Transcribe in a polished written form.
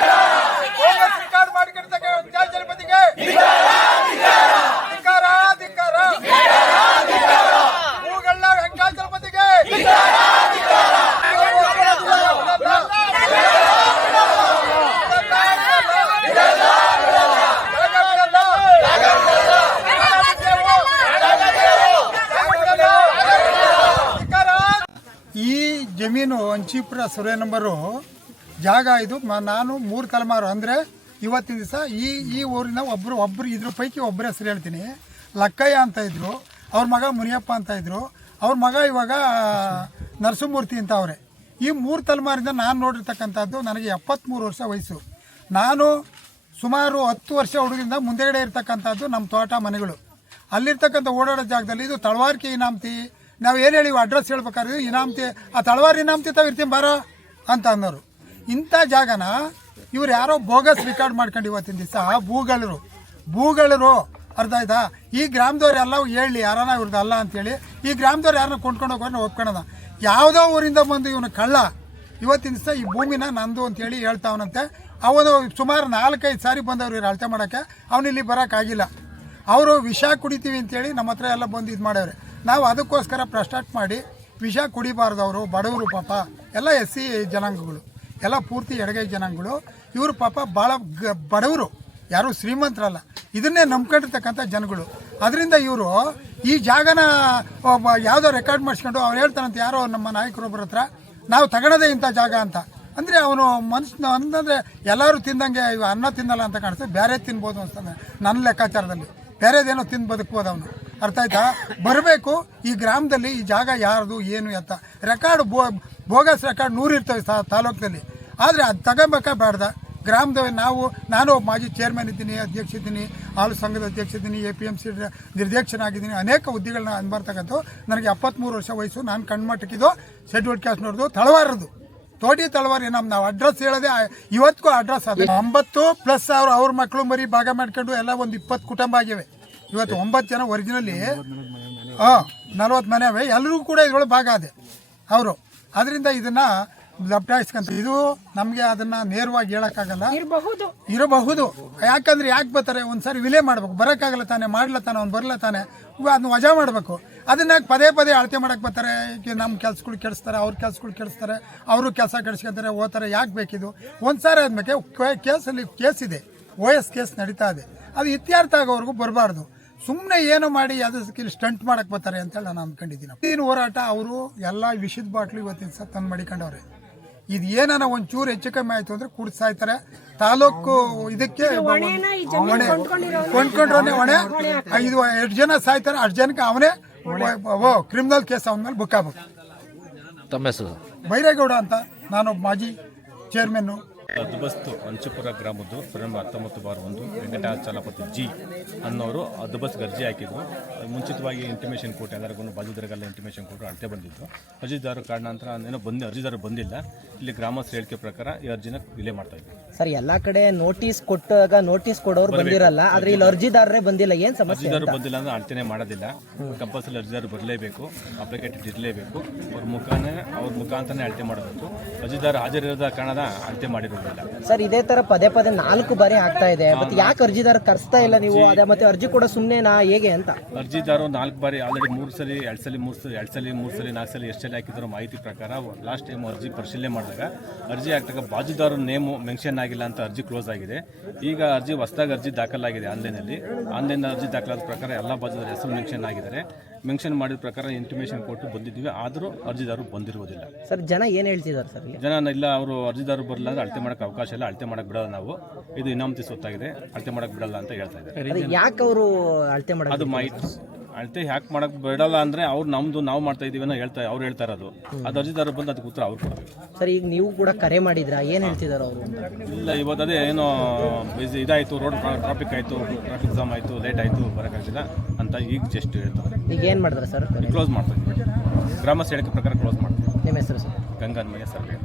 Record ಮಾಡಿಕೊಂಡಿದ್ದಕ್ಕೆ ವೆಂಕಟಾಚಲಪತಿಗೆ ಧಿಕ್ಕಾರ ಧಿಕ್ಕಾರ. ಹೂಗಳ್ಳ ವೆಂಕಟಾಚಲಪತಿಗೆ ಈ ಜಮೀನು ಅಂಚಿಪುರ ಸರ್ವೆ ನಂಬರು ಜಾಗ ಇದು. ನಾನು 3 ತಲೆಮಾರು ಅಂದರೆ ಇವತ್ತಿನ ದಿವಸ ಈ ಊರಿನ ಒಬ್ಬರು ಇದ್ರ ಪೈಕಿ ಒಬ್ಬರ ಹೆಸರು ಹೇಳ್ತೀನಿ. ಲಕ್ಕಯ್ಯ ಅಂತ ಇದ್ರು, ಅವ್ರ ಮಗ ಮುನಿಯಪ್ಪ ಅಂತ ಇದ್ರು, ಅವ್ರ ಮಗ ಇವಾಗ ನರಸಿಂಹಮೂರ್ತಿ ಅಂತ ಅವರೇ. ಈ 3 ತಲೆಮಾರಿಂದ ನಾನು ನೋಡಿರ್ತಕ್ಕಂಥದ್ದು. ನನಗೆ 73 ವರ್ಷ ವಯಸ್ಸು. ನಾನು ಸುಮಾರು 10 ವರ್ಷ ಹುಡುಗರಿಂದ ಮುಂದೆಗಡೆ ಇರ್ತಕ್ಕಂಥದ್ದು ನಮ್ಮ ತೋಟ ಮನೆಗಳು. ಅಲ್ಲಿರ್ತಕ್ಕಂಥ ಓಡಾಡೋ ಜಾಗದಲ್ಲಿ ಇದು ತಳವಾರ್ಕಿ ಇನಾಮತಿ. ನಾವು ಏನು ಹೇಳಿ ಅಡ್ರೆಸ್ ಹೇಳ್ಬೇಕಾದ್ರೆ ಇನಾಮತಿ, ಆ ತಳವಾರ ಇನಾಮತಿ ತಾವಿರ್ತೀನಿ ಬಾರೋ ಅಂತ ಅನ್ನೋರು. ಇಂಥ ಜಾಗನ ಇವ್ರು ಯಾರೋ ಬೋಗಸ್ ರೆಕಾರ್ಡ್ ಮಾಡ್ಕೊಂಡು ಇವತ್ತಿನ ದಿವಸ ಭೂಗಳರು ಅರ್ಥ ಆಯ್ತಾ. ಈ ಗ್ರಾಮದವ್ರು ಹೇಳಿ ಯಾರನ್ನ ಇವ್ರದ್ದು ಅಲ್ಲ ಅಂತೇಳಿ ಈ ಗ್ರಾಮದವ್ರು ಯಾರನ್ನ ಕೊಂಡ್ಕೊಂಡು ಹೋಗೋಣ ಒಪ್ಕೊಳ್ಳೋಣ. ಯಾವುದೋ ಊರಿಂದ ಬಂದು ಇವನು ಕಳ್ಳ ಇವತ್ತಿನ ದಿವಸ ಈ ಭೂಮಿನ ನಂದು ಅಂತೇಳಿ ಹೇಳ್ತಾವನಂತೆ. ಅವನು ಸುಮಾರು 4-5 ಸಾರಿ ಬಂದವ್ರು ಇವ್ರು ಅಳತೆ ಮಾಡೋಕ್ಕೆ. ಅವನಿಲ್ಲಿ ಬರೋಕ್ಕಾಗಿಲ್ಲ. ಅವರು ವಿಷ ಕುಡಿತೀವಿ ಅಂತೇಳಿ ನಮ್ಮ ಹತ್ರ ಎಲ್ಲ ಬಂದು ಇದು ಮಾಡ್ಯವ್ರೆ. ನಾವು ಅದಕ್ಕೋಸ್ಕರ ಪ್ರಸ್ಟಾರ್ಟ್ ಮಾಡಿ ವಿಷ ಕುಡಿಬಾರ್ದವರು ಬಡವರು ಪಾಪ ಎಲ್ಲ SC ಜನಾಂಗಗಳು, ಎಲ್ಲ ಪೂರ್ತಿ ಎಡಗೈ ಜನಾಂಗಗಳು. ಇವರು ಪಾಪ ಭಾಳ ಬಡವರು, ಯಾರು ಶ್ರೀಮಂತರಲ್ಲ, ಇದನ್ನೇ ನಂಬ್ಕೊಂಡಿರ್ತಕ್ಕಂಥ ಜನಗಳು. ಅದರಿಂದ ಇವರು ಈ ಜಾಗನ ಯಾವುದೋ ರೆಕಾರ್ಡ್ ಮಾಡಿಸ್ಕೊಂಡು ಅವ್ರು ಹೇಳ್ತಾರಂತೆ ಯಾರೋ ನಮ್ಮ ನಾಯಕರೊಬ್ಬರ ಹತ್ರ, ನಾವು ತಗೊಳ್ಳೋದೇ ಇಂಥ ಜಾಗ ಅಂತ. ಅಂದರೆ ಅವನು ಮನುಷ್ಯನ ಅಂತಂದರೆ ಎಲ್ಲರೂ ತಿಂದಂಗೆ ಅನ್ನ ತಿನ್ನಲ್ಲ ಅಂತ ಕಾಣಿಸ್ತದೆ, ಬೇರೆ ತಿನ್ಬೋದು ಅನ್ಸ್ತದೆ ನನ್ನ ಲೆಕ್ಕಾಚಾರದಲ್ಲಿ. ಬೇರೆದೇನೋ ತಿಂದು ಬದುಕ್ಬೋದು ಅವನು. ಅರ್ಥ ಆಯ್ತಾ. ಬರಬೇಕು ಈ ಗ್ರಾಮದಲ್ಲಿ ಈ ಜಾಗ ಯಾರ್ದು ಏನು ಅಂತ ರೆಕಾರ್ಡ್ ಬೋಗಸ್ ರೆಕಾರ್ಡ್ 100 ಇರ್ತವೆ ತಾಲೂಕಿನಲ್ಲಿ. ಆದರೆ ಅದು ತಗೋಬೇಕಾ ಬೇಡ್ದ ಗ್ರಾಮದವ ನಾನು ಮಾಜಿ ಚೇರ್ಮನ್ ಇದ್ದೀನಿ, ಅಧ್ಯಕ್ಷ ಇದ್ದೀನಿ, ಹಾಲು ಸಂಘದ ಅಧ್ಯಕ್ಷ ಇದ್ದೀನಿ, APMC ನಿರ್ದೇಶಕನಾಗಿದ್ದೀನಿ, ಅನೇಕ ಹುದ್ದೆಗಳನ್ನ ಅನ್ಬರ್ತಕ್ಕಂಥ. ನನಗೆ 73 ವರ್ಷ ವಯಸ್ಸು. ನಾನು ಕಣ್ಮಟ್ಟಕ್ಕಿದ್ದು ಶೆಡ್ಯೂಲ್ಡ್ ಕ್ಯಾಸ್ಟ್ನವ್ರದ್ದು ತಳವಾರದ್ದು ತೋಟಿ ತಳವಾರ. ನಾವು ಅಡ್ರೆಸ್ ಹೇಳೋದೆ ಇವತ್ತಿಗೂ ಅಡ್ರೆಸ್ ಅದು 90+ ಅವ್ರ ಮಕ್ಕಳು ಮರಿ ಭಾಗ ಮಾಡ್ಕೊಂಡು ಎಲ್ಲ ಒಂದು 20 ಕುಟುಂಬ ಆಗಿವೆ. ಇವತ್ತು 9 ಜನ ಒರಿಜಿನಲ್ಲಿ 40 ಮನೆ ಅವೆ. ಎಲ್ಲರಿಗೂ ಕೂಡ ಇದ್ರೊಳಗೆ ಭಾಗ ಅದೇ ಅವರು. ಅದರಿಂದ ಇದನ್ನ ಲಪ್ಟಾಯಿಸ್ಕೊಂತ ಇದು ನಮಗೆ ಅದನ್ನ ನೇರವಾಗಿ ಹೇಳಕ್ಕಾಗಲ್ಲ. ಇರಬಹುದು. ಯಾಕಂದ್ರೆ ಯಾಕೆ ಬರ್ತಾರೆ ಒಂದ್ಸಾರಿ ವಿಲೇ ಮಾಡ್ಬೇಕು. ಬರೋಕ್ಕಾಗಲ್ಲ ತಾನೆ, ಮಾಡ್ಲತ್ತಾನೆ ಅವ್ನು ಬರ್ಲತ್ತಾನೆ, ಅದನ್ನ ವಜಾ ಮಾಡಬೇಕು. ಅದನ್ನ ಪದೇ ಅಳತೆ ಮಾಡಕ್ಕೆ ಬರ್ತಾರೆ. ನಮ್ಮ ಕೆಲ್ಸಗಳು ಕೆಡಿಸ್ತಾರೆ, ಅವ್ರ ಕೆಲ್ಸಗಳು ಕೆಡಿಸ್ತಾರೆ, ಅವರು ಕೆಲಸ ಕೆಡಿಸ್ಕೊತಾರೆ, ಹೋಗ್ತಾರೆ. ಯಾಕೆ ಬೇಕಿದು? ಒಂದ್ಸಾರಿ ಆದ್ಮೇಲೆ ಕೇಸ್ ಇದೆ, OS ಕೇಸ್ ನಡೀತಾ ಇದೆ. ಅದು ಇತ್ಯರ್ಥ ಆಗೋವರೆಗೂ ಬರಬಾರ್ದು. ಸುಮ್ಮನೆ ಏನೋ ಮಾಡಿ ಅದಕ್ಕೆ ಸ್ಟಂಟ್ ಮಾಡಕ್ಕೆ ಬರ್ತಾರೆ ಅಂತೇಳಿ ನಾನು ಅಂದ್ಕೊಂಡಿದ್ದೀನಿ. ಇನ್ನು ಹೋರಾಟ ಅವರು ಎಲ್ಲ ವಿಷದ ಬಾಟ್ಲು ಇವತ್ತಿನ ದಿವಸ ತಂದು ಮಾಡಿಕೊಂಡವ್ರೆ. ಇದು ಏನಾನ ಒಂಚೂರು ಹೆಚ್ಚು ಕಮ್ಮಿ ಆಯ್ತು ಅಂದ್ರೆ ಕುಡಿಸಾಯ್ತಾರೆ. ತಾಲೂಕು ಇದಕ್ಕೆ ಕೊಂಡ್ಕೊಂಡ್ರೆ ಹೊಣೆ. ಇದು 8 ಜನ ಸಾಯ್ತಾರೆ, 8 ಜನಕ್ಕೆ ಅವನೇ ಕ್ರಿಮಿನಲ್ ಕೇಸ್ ಅವನ ಮೇಲೆ ಬುಕ್ ಆಗ್ಬೇಕು. ತಮ್ಮ ಹೆಸರು? ಬೈರೇಗೌಡ ಅಂತ, ನಾನು ಮಾಜಿ ಚೇರ್ಮನ್ನು. ಅದುಬಸ್ತು ಅಂಚಿಪುರ ಗ್ರಾಮದ್ದು ಸರ್ವೆ ನಂಬರ್ 19/1 ವೆಂಕಟಾಚಲಪತಿ ಜಿ ಅನ್ನೋರು ಅದುಬಸ್ಗೆ ಅರ್ಜಿ ಹಾಕಿದ್ರು. ಮುಂಚಿತವಾಗಿ ಇಂಟಿಮೇಷನ್ ಕೊಟ್ಟು ಎಲ್ಲರಿಗೂ ಬಾಜುದಾರಿಗೆಲ್ಲ ಇಂಟಿಮೇಷನ್ ಕೊಟ್ಟರು, ಅಳತೆ ಬಂದಿದ್ದು. ಅರ್ಜಿದಾರರ ಕಾರಣಾಂತರ ಏನೋ ಅರ್ಜಿದಾರರು ಬಂದಿಲ್ಲ. ಇಲ್ಲಿ ಗ್ರಾಮಸ್ಥರ ಹೇಳಿಕೆ ಪ್ರಕಾರ ಈ ಅರ್ಜಿನ ವಿಲೇ ಮಾಡ್ತಾ ಇದ್ದೀವಿ. ಸರ್, ಎಲ್ಲಾ ಕಡೆ ನೋಟಿಸ್ ಕೊಟ್ಟಾಗ ನೋಟಿಸ್ ಕೊಡೋರು ಬಂದಿರಲ್ಲ, ಆದ್ರೆ ಇಲ್ಲಿ ಅರ್ಜಿದಾರರೇ ಬಂದಿಲ್ಲ. ಏನು ಸಮಸ್ಯೆ? ಅರ್ಜಿದಾರರು ಬಂದಿಲ್ಲ ಅಂದ್ರೆ ಅಳತೆನೇ ಮಾಡೋದಿಲ್ಲ. ಕಂಪಲ್ಸರಿ ಅರ್ಜಿದಾರರು ಬರಲೇಬೇಕು, ಅಪ್ಲಿಕೇಟೆಡ್ ಇರಲೇಬೇಕು. ಅವ್ರ ಮುಖಾಂತರನೇ ಅಳತೆ ಮಾಡಬೇಕು. ಅರ್ಜಿದಾರ ಹಾಜರಿರದ ಕಾರಣದ ಅಳತೆ ಮಾಡಿರೋದಿಲ್ಲ. ಸರ್, ಇದೇ ತರ ಪದೇ 4 ಬಾರಿ ಆಗ್ತಾ ಇದೆ. ಮತ್ತೆ ಯಾಕೆ ಅರ್ಜಿದಾರ ಕರೆಸ್ತಾ ಇಲ್ಲ ನೀವು? ಅದೇ ಮತ್ತೆ ಅರ್ಜಿ ಕೂಡ ಸುಮ್ಮನೆನಾ ಹೇಗೆ ಅಂತ? ಅರ್ಜಿದಾರರು 4 ಬಾರಿ ಆಲ್ರೆಡಿ 3 ಸಲ 2 ಸಲ 3 ಸಲ 2 ಸಲ 3 ಸಲ 4 ಸಲ ಎಷ್ಟು ಸಲ ಹಾಕಿದ್ರು ಮಾಹಿತಿ ಪ್ರಕಾರ ಲಾಸ್ಟ್ ಟೈಮ್ ಅರ್ಜಿ ಪರಿಶೀಲನೆ ಮಾಡಿದಾಗ ಅರ್ಜಿ ಹಾಕಿದಾಗ ಬಾಜುದಾರರ ನೇಮು ಮೆನ್ಷನ್ ಆಗಿಲ್ಲ ಅಂತ ಅರ್ಜಿ ಕ್ಲೋಸ್ ಆಗಿದೆ. ಈಗ ಅರ್ಜಿ ಹೊಸದಾಗಿ ಅರ್ಜಿ ದಾಖಲಾಗಿದೆ ಆನ್ಲೈನ್ ಅರ್ಜಿ ದಾಖಲಾದ ಪ್ರಕಾರ ಎಲ್ಲ ಬಾಜುದಾರ ಹೆಸರು ಮೆನ್ಷನ್ ಆಗಿದ್ದಾರೆ. ಮೆನ್ಷನ್ ಮಾಡಿದ ಪ್ರಕಾರ ಇಂಟಿಮೇಷನ್ ಕೊಟ್ಟು ಬಂದಿದ್ದೀವಿ, ಆದರೂ ಅರ್ಜಿದಾರರು ಬಂದಿರುವುದಿಲ್ಲ. ಸರ್, ಜನ ಏನು ಹೇಳ್ತಿದ್ದಾರೆ ಸರ್? ಜನ ಇಲ್ಲ, ಅವರು ಅರ್ಜಿದಾರರು ಬರಲ್ಲ ಅಂದ್ರೆ ಅಳತೆ ಮಾಡೋಕ್ಕೆ ಅವಕಾಶ ಇಲ್ಲ, ಅಳತೆ ಮಾಡಕ್ಕೆ ಬಿಡಲ್ಲ. ನಾವು ಇದು ಇನಾಮತಿ ಸೊತ್ತಾಗಿದೆ, ಅಳತೆ ಮಾಡಕ್ಕೆ ಬಿಡಲ್ಲ ಅಂತ ಹೇಳ್ತಾ ಇದ್ದಾರೆ. ಯಾಕೆ ಅವರು ಅಳತೆ ಮಾಡೋದು? ಅದು ಮಾಹಿತಿ ಅಳತೆ ಯಾಕೆ ಮಾಡಕ್ಕೆ ಬಿಡಲ್ಲ ಅಂದರೆ ಅವ್ರು ನಾವು ಮಾಡ್ತಾ ಇದೀವಿ ಅನ್ನೋ ಅವ್ರು ಹೇಳ್ತಾ ಇರೋದು. ಅದು ಅರ್ಜಿದಾರರು ಬಂದು ಅದಕ್ಕೆ ಉತ್ತರ ಅವ್ರು ಕೊಡಬೇಕು. ಸರ್, ಈಗ ನೀವು ಕೂಡ ಕರೆ ಮಾಡಿದ್ರಾ? ಏನು ಹೇಳ್ತಿದ್ದಾರೆ ಅವರು? ಇಲ್ಲ, ಇವತ್ತು ಅದೇ ಏನೋ ಇದಾಯಿತು, ರೋಡ್ ಟ್ರಾಫಿಕ್ ಆಯಿತು, ಟ್ರಾಫಿಕ್ ಜಾಮ್ ಆಯಿತು, ಲೇಟ್ ಆಯಿತು, ಬರೋಕ್ಕಾಗಿಲ್ಲ ಅಂತ ಈಗ ಜಸ್ಟ್ ಹೇಳ್ತಾರೆ. ಈಗ ಏನು ಮಾಡಿದ್ರೆ ಸರ್? ಕ್ಲೋಸ್ ಮಾಡ್ತಾರೆ, ಗ್ರಾಮಸ್ಥರ ಹೇಳಿಕೆ ಪ್ರಕಾರ ಕ್ಲೋಸ್ ಮಾಡ್ತಾರೆ. ನಿಮ್ಮ ಹೆಸರು ಸರ್? ಗಂಗಾನ್ಮಯ್ಯ ಸರ್ವೆ.